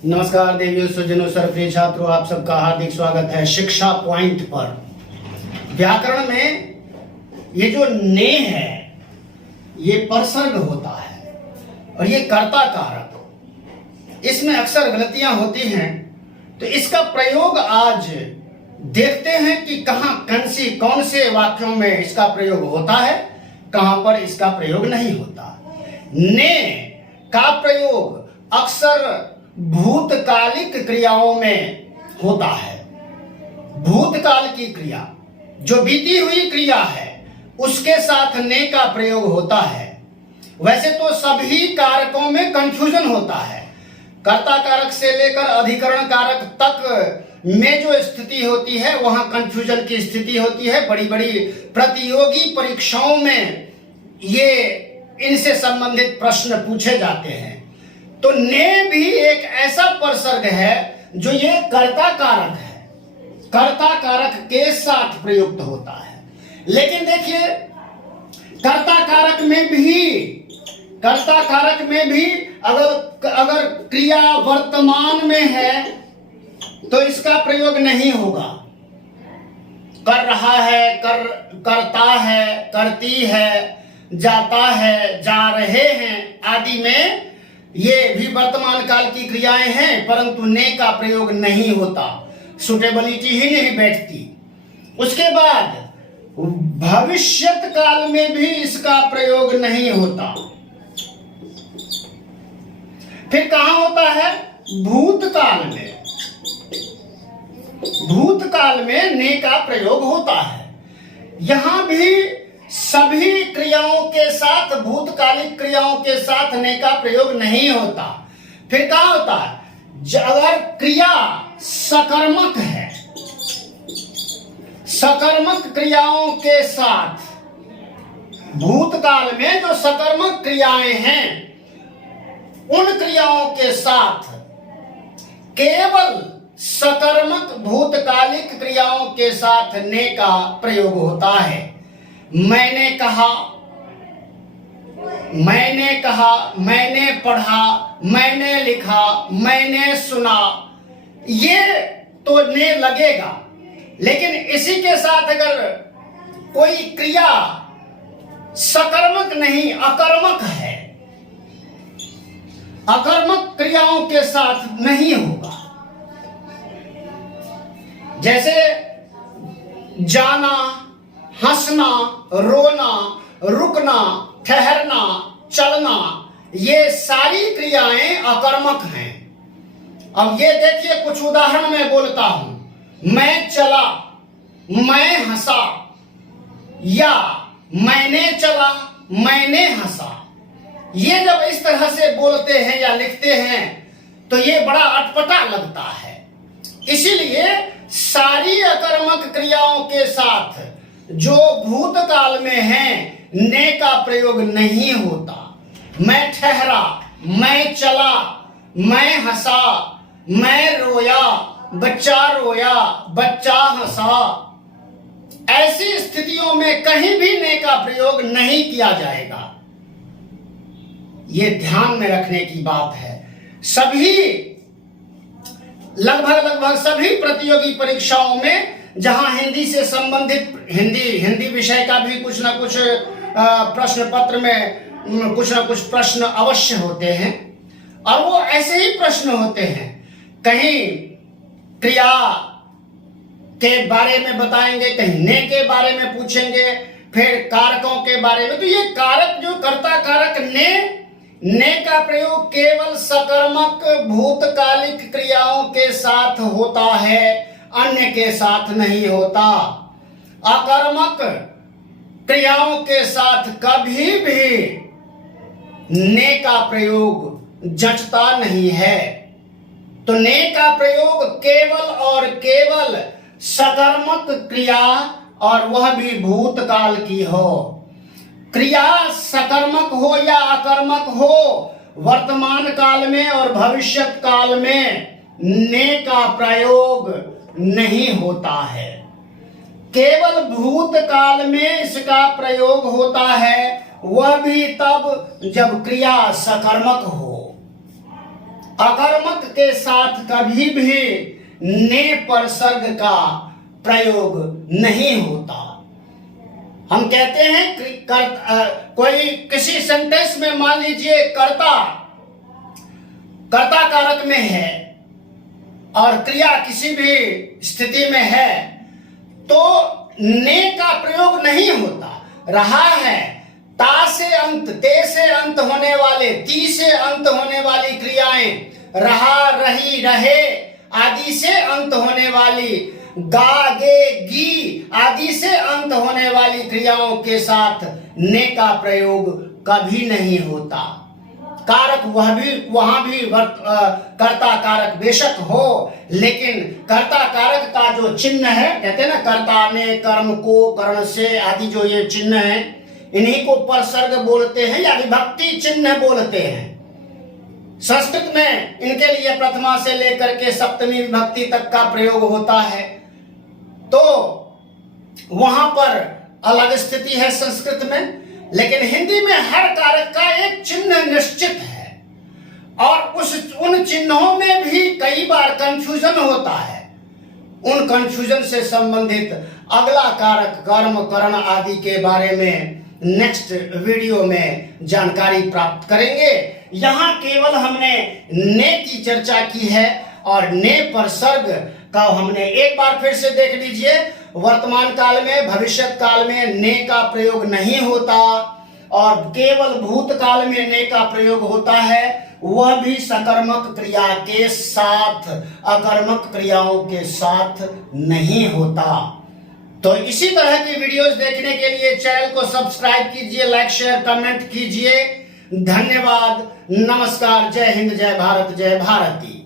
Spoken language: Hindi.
नमस्कार देवियों, सज्जनों, सर्वप्रिय छात्रों, आप सबका हार्दिक स्वागत है शिक्षा पॉइंट पर। व्याकरण में ये जो ने है ये परसर्ग होता है और ये कर्ता कारक, इसमें अक्सर गलतियां होती हैं। तो इसका प्रयोग आज देखते हैं कि कौन से वाक्यों में इसका प्रयोग होता है, कहां पर इसका प्रयोग नहीं होता। ने का प्रयोग अक्सर भूतकालिक क्रियाओं में होता है। भूतकाल की क्रिया, जो बीती हुई क्रिया है, उसके साथ ने का प्रयोग होता है। वैसे तो सभी कारकों में कंफ्यूजन होता है। कर्ता कारक से लेकर अधिकरण कारक तक में जो स्थिति होती है वहां कंफ्यूजन की स्थिति होती है। बड़ी बड़ी प्रतियोगी परीक्षाओं में ये इनसे संबंधित प्रश्न पूछे जाते हैं। तो ने भी एक ऐसा परसर्ग है जो ये कर्ता कारक है, कर्ता कारक के साथ प्रयुक्त होता है। लेकिन देखिए, कर्ता कारक में भी अगर क्रिया वर्तमान में है तो इसका प्रयोग नहीं होगा। कर रहा है, करता है, करती है, जाता है, जा रहे हैं आदि में ये भी वर्तमान काल की क्रियाएं हैं, परंतु ने का प्रयोग नहीं होता, सुटेबिलिटी ही नहीं बैठती। उसके बाद भविष्यत काल में भी इसका प्रयोग नहीं होता। फिर कहां होता है? भूतकाल में। भूतकाल में ने का प्रयोग होता है। यहां भी सभी क्रियाओं के साथ, भूतकालिक क्रियाओं के साथ ने का प्रयोग नहीं होता। फिर क्या होता है? अगर क्रिया सकर्मक है, सकर्मक क्रियाओं के साथ, भूतकाल में जो सकर्मक क्रियाएं हैं उन क्रियाओं के साथ केवल सकर्मक भूतकालिक क्रियाओं के साथ ने का प्रयोग होता है। मैंने कहा, मैंने पढ़ा, मैंने लिखा, मैंने सुना, ये तो ने लगेगा। लेकिन इसी के साथ अगर कोई क्रिया सकर्मक नहीं, अकर्मक है, अकर्मक क्रियाओं के साथ नहीं होगा। जैसे जाना, हंसना, रोना, रुकना, ठहरना, चलना, ये सारी क्रियाएं अकर्मक हैं। अब ये देखिए, कुछ उदाहरण मैं बोलता हूं। मैं चला, मैं हंसा, या मैंने चला, मैंने हंसा। ये जब इस तरह से बोलते हैं या लिखते हैं तो ये बड़ा अटपटा लगता है। इसीलिए सारी अकर्मक क्रियाओं के साथ जो भूतकाल में है ने का प्रयोग नहीं होता। मैं ठहरा, मैं चला, मैं हंसा, मैं रोया, बच्चा रोया, बच्चा हंसा, ऐसी स्थितियों में कहीं भी ने का प्रयोग नहीं किया जाएगा। यह ध्यान में रखने की बात है। सभी लगभग सभी प्रतियोगी परीक्षाओं में जहां हिंदी से संबंधित हिंदी विषय का भी कुछ ना कुछ प्रश्न पत्र में कुछ ना कुछ प्रश्न अवश्य होते हैं, और वो ऐसे ही प्रश्न होते हैं। कहीं क्रिया के बारे में बताएंगे, कहीं ने के बारे में पूछेंगे, फिर कारकों के बारे में। तो ये कारक, जो कर्ता कारक ने का प्रयोग केवल सकर्मक भूतकालिक क्रियाओं के साथ होता है, अन्य के साथ नहीं होता। अकर्मक क्रियाओं के साथ कभी भी ने का प्रयोग जचता नहीं है। तो ने का प्रयोग केवल और केवल सकर्मक क्रिया, और वह भी भूतकाल की हो। क्रिया सकर्मक हो या अकर्मक हो, वर्तमान काल में और भविष्यत काल में ने का प्रयोग नहीं होता है। केवल भूतकाल में इसका प्रयोग होता है, वह भी तब जब क्रिया सकर्मक हो। अकर्मक के साथ कभी भी ने परसर्ग का प्रयोग नहीं होता। हम कहते हैं कि कोई किसी सेंटेंस में मान लीजिए कर्ता कारक में है और क्रिया किसी भी स्थिति में है तो ने का प्रयोग नहीं होता। रहा है ता से अंत, ते से अंत होने वाले, ती से अंत होने वाली क्रियाएं, रहा, रही, रहे आदि से अंत होने वाली, गा, गे, गी आदि से अंत होने वाली क्रियाओं के साथ ने का प्रयोग कभी नहीं होता। कारक वहां भी कर्ता कारक बेशक हो, लेकिन कर्ता कारक का जो चिन्ह है, कहते हैं ना कर्ता ने, कर्म को, कर्ण से आदि जो ये चिन्ह है, इन्हीं को परसर्ग बोलते हैं या विभक्ति चिन्ह बोलते हैं। संस्कृत में इनके लिए प्रथमा से लेकर के सप्तमी विभक्ति तक का प्रयोग होता है, तो वहां पर अलग स्थिति है संस्कृत में। लेकिन हिंदी में हर कारक का एक चिन्ह निश्चित है और उन चिन्हों में भी कई बार कंफ्यूजन होता है। उन कंफ्यूजन से संबंधित अगला कारक, कर्म, करण आदि के बारे में नेक्स्ट वीडियो में जानकारी प्राप्त करेंगे। यहाँ केवल हमने ने की चर्चा की है और ने परसर्ग का हमने एक बार फिर से देख लीजिए। वर्तमान काल में, भविष्य काल में ने का प्रयोग नहीं होता और केवल भूतकाल में ने का प्रयोग होता है, वह भी सकर्मक क्रिया के साथ, अकर्मक क्रियाओं के साथ नहीं होता। तो इसी तरह की वीडियोस देखने के लिए चैनल को सब्सक्राइब कीजिए, लाइक, शेयर, कमेंट कीजिए। धन्यवाद, नमस्कार, जय हिंद, जय भारत, जय भारती।